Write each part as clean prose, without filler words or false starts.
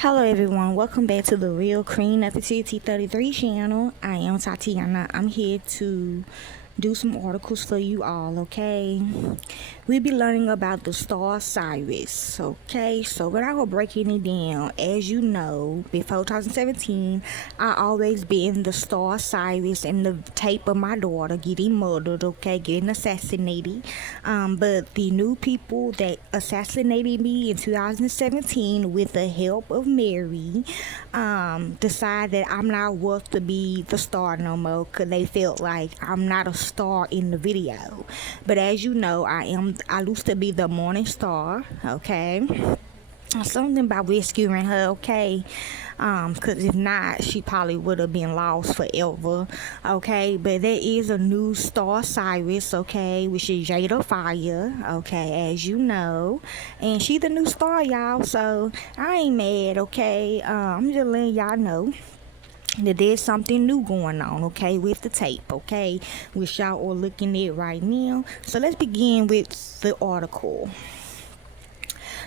Hello everyone, welcome back to the Real Cream Nefertiti 33 channel. I am Tatiana. I'm here to do some articles for you all, okay? We'll be learning about the star Sirius, okay? So without go breaking it down, as you know, before 2017, I always been the star Sirius and the tape of my daughter getting murdered, okay? Getting assassinated. But the new people that assassinated me in 2017 with the help of Mary, decide that I'm not worth to be the star no more because they felt like I'm not a star in the video. But as you know, I used to be the morning star, okay? Something about rescuing her, okay? Because if not, she probably would have been lost forever, okay? But there is a new star Sirius, okay, which is Jada Fire, okay, as you know. And she the new star, y'all, so I ain't mad, okay? I'm just letting y'all know that there's something new going on, okay, with the tape, okay, which y'all are looking at right now. So let's begin with the article.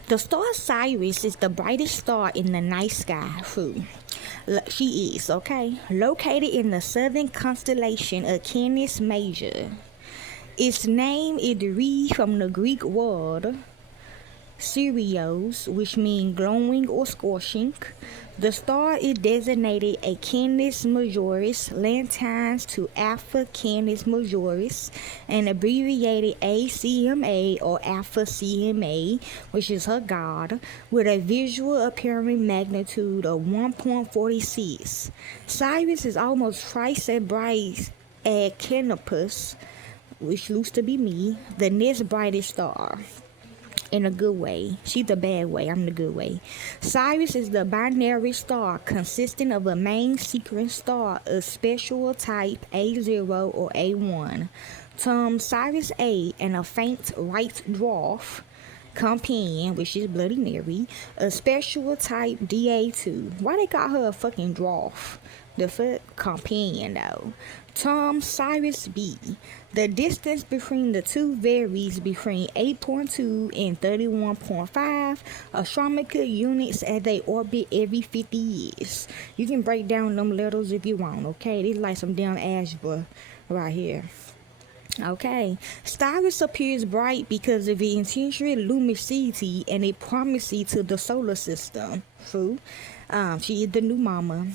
The star Sirius is the brightest star in the night sky. She is, okay, located in the southern constellation of Canis Major. Its name is derived from the Greek word Sirios, which means glowing or scorching. The star is designated a Canis Majoris, Latins to Alpha Canis Majoris, and abbreviated ACMA or Alpha CMA, which is her god, with a visual appearing magnitude of 1.46. Sirius is almost twice as bright as Canopus, which used to be me, the next brightest star. In a good way. She's the bad way. I'm the good way. Sirius is the binary star consisting of a main sequence star of special type A0 or A1, term Sirius A, and a faint white dwarf companion, which is Bloody Mary, a special type DA2. Why they call her a fucking dwarf? The fuck companion though. Term Sirius B. The distance between the two varies between 8.2 and 31.5 astronomical units as they orbit every 50 years. You can break down them letters if you want, okay? These like some damn algebra right here. Okay, Sirius appears bright because of its intentional luminosity and its proximity to the solar system. True. She is the new mama.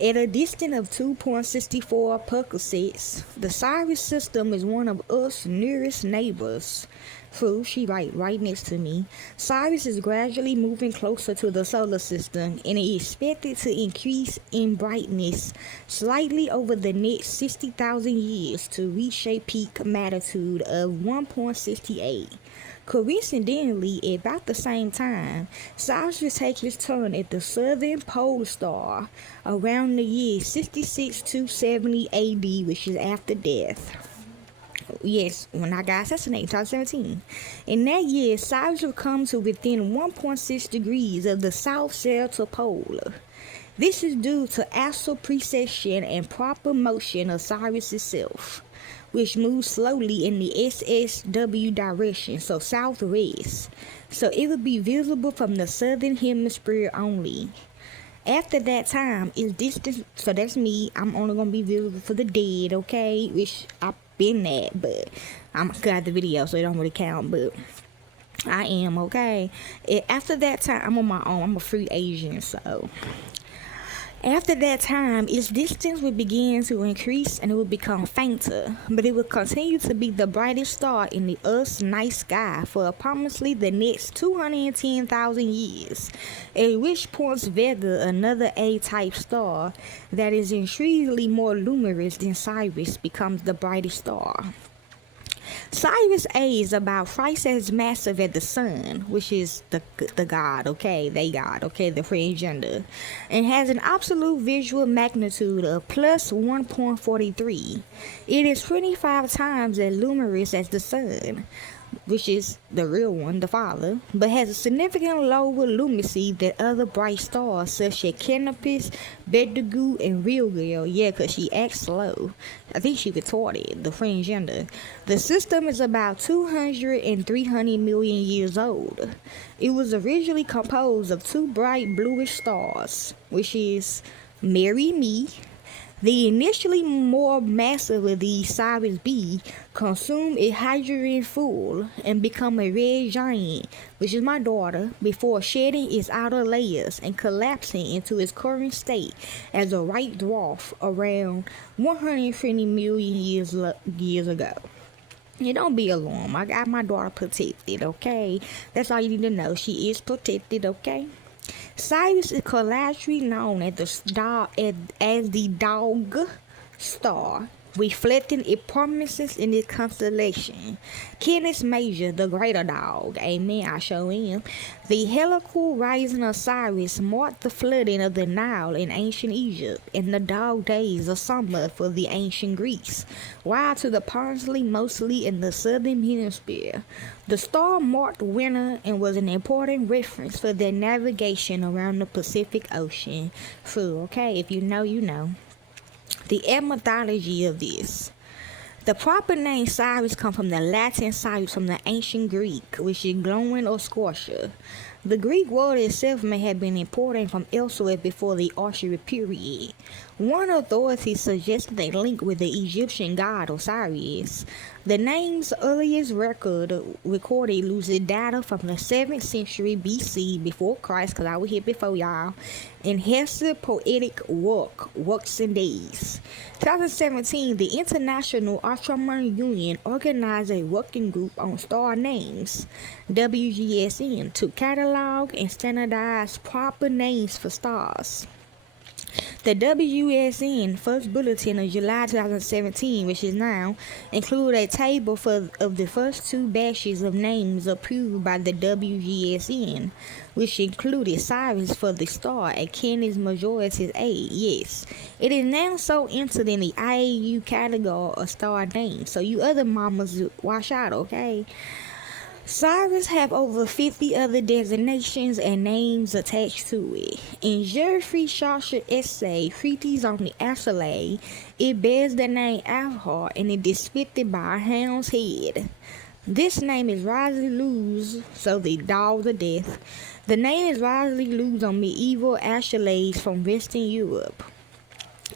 At a distance of 2.64 parsecs, the Sirius system is one of Earth's nearest neighbors. True, she right next to me. Sirius is gradually moving closer to the solar system and is expected to increase in brightness slightly over the next 60,000 years to reach a peak magnitude of 1.68. Coincidentally, at about the same time, Sirius will take its turn at the southern pole star around the year 66-70 AD, which is after death. Yes, when I got assassinated in 2017. In that year, Sirius will come to within 1.6 degrees of the south central pole. This is due to astral precession and proper motion of Sirius itself, which moves slowly in the SSW direction, so southwest. So it will be visible from the southern hemisphere only. After that time, is distance, so that's me. I'm only gonna be visible for the dead, okay? Which I've been at, but I'm got the video, so it don't really count. But I am, okay. After that time, I'm on my own. I'm a free agent, so. After that time, its distance will begin to increase and it will become fainter, but it will continue to be the brightest star in the Earth's night sky for approximately the next 210,000 years, at which point Vega, another A-type star that is intriguingly more luminous than Sirius, becomes the brightest star. Sirius A is about twice as massive as the sun, which is the god, okay, the free gender, and has an absolute visual magnitude of plus 1.43. It is 25 times as luminous as the sun, which is the real one, the father, but has a significantly lower luminosity than other bright stars such as Canopus, Betelgeuse, and Real Girl. Yeah, because she acts slow. I think she retarded, the friend gender. The system is about 200 and 300 million years old. It was originally composed of two bright bluish stars, which is Marry Me. The initially more massive of these, Sirius B, consume a hydrogen fuel and become a red giant, which is my daughter, before shedding its outer layers and collapsing into its current state as a white dwarf around 120 million years ago. You don't be alarmed. I got my daughter protected, okay? That's all you need to know. She is protected, okay? Sirius is colloquially known as the dog star, reflecting its prominence in its constellation. Canis Major, the greater dog. Amen, I show am. The heliacal rising of Sirius marked the flooding of the Nile in ancient Egypt and the dog days of summer for the ancient Greece, while to the parsley mostly in the southern hemisphere. The star marked winter and was an important reference for their navigation around the Pacific Ocean. So, okay, if you know, you know. The etymology of this. The proper name Sirius comes from the Latin Sirius from the ancient Greek, which is glowing or scorcher. The Greek word itself may have been imported from elsewhere before the Archaic period. One authority suggested a link with the Egyptian god Osiris. The name's earliest recorded lucid data from the 7th century BC before Christ, because I was here before y'all, in Hester Poetic Works and Days. 2017, the International Astronomy Union organized a working group on star names, WGSN, to catalog and standardize proper names for stars. The WSN first bulletin of July 2017, which is now, included a table of the first two batches of names approved by the WGSN, which included Sirius for the star at Canis Major A. Yes, it is now so entered in the IAU category of star names, so you other mamas watch out, okay? Sirius have over 50 other designations and names attached to it. In Geoffrey Chaucer's essay, Treatise on the Astrolabe, it bears the name Alhar and it is depicted by a hound's head. This name is widely used, so the dog of death. The name is widely used on medieval astrolabes from Western Europe.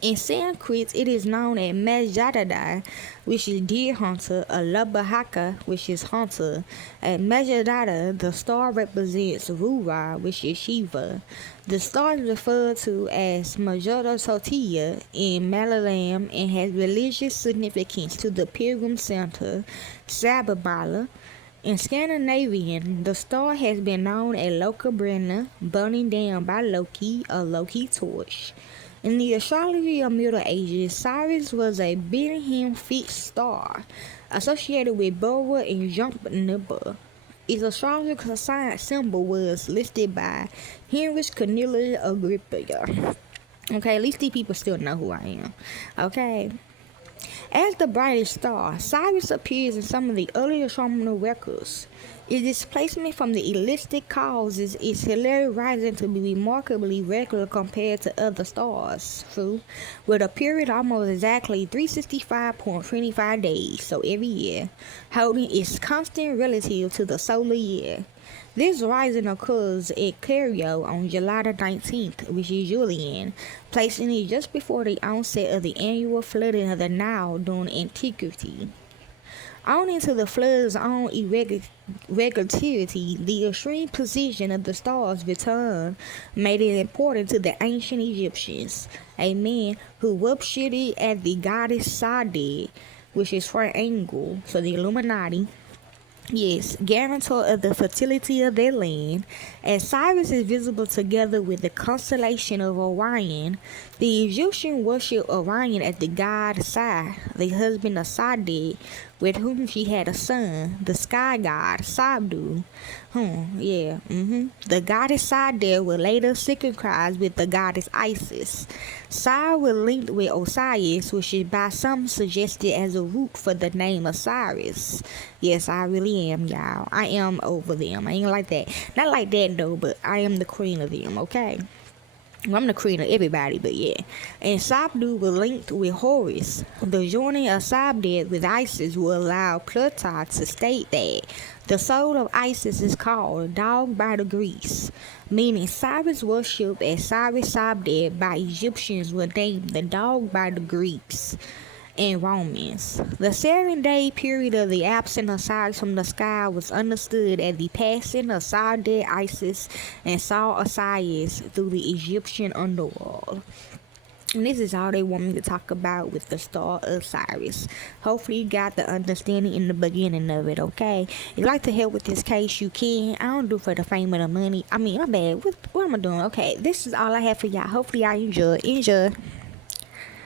In Sanskrit, it is known as Majadada, which is deer hunter, a Labahaka, which is hunter. At Majadada, the star represents Rura, which is Shiva. The star is referred to as Majada Sotia in Malayalam and has religious significance to the pilgrim center, Sababala. In Scandinavian, the star has been known as Lokabrina, burning down by Loki, a Loki torch. In the astrology of Middle Ages, Sirius was a Bethlehem fixed star associated with Boa and Jupiter. Its astrological sign symbol was listed by Heinrich Cornelius Agrippa. Okay, at least these people still know who I am. Okay. As the brightest star, Sirius appears in some of the early astronomical records. Its displacement from the elliptic causes its stellar rising to be remarkably regular compared to other stars, true, with a period almost exactly 365.25 days, so every year, holding its constant relative to the solar year. This rising occurs at Cario on July the 19th, which is Julian, placing it just before the onset of the annual flooding of the Nile during antiquity. Owing to the flood's own irregularity, the extreme position of the star's return made it important to the ancient Egyptians, amen, who worshipped it as the goddess Sade, which is triangle, so the Illuminati. Yes, guarantor of the fertility of their land. As Sirius is visible together with the constellation of Orion, the Egyptian worship Orion as the god Sa, the husband of Sade, with whom she had a son, the sky god Sabdu. The goddess Sadeh was later synchronized with the goddess Isis. Sa was linked with Osiris, which is by some suggested as a root for the name Osiris. Yes, I really am, y'all. I am over them. I ain't like that. Not like that though, but I am the queen of them, okay? Well, I'm the queen of everybody, but yeah. And Sabdu was linked with Horus. The joining of Sabdet with Isis will allow Plutarch to state that the soul of Isis is called dog by the Greeks, meaning Cyrus worship as Cyrus Sabdet by Egyptians was named the dog by the Greeks and Romans. The 7-day period of the absence of Osiris from the sky was understood as the passing of Sabdet Isis and saw Osiris through the Egyptian underworld. And this is all they want me to talk about with the star Osiris. Hopefully you got the understanding in the beginning of it, okay? If you'd like to help with this case, you can. I don't do it for the fame or the money. I mean, my bad. What am I doing? Okay, this is all I have for y'all. Hopefully y'all enjoy.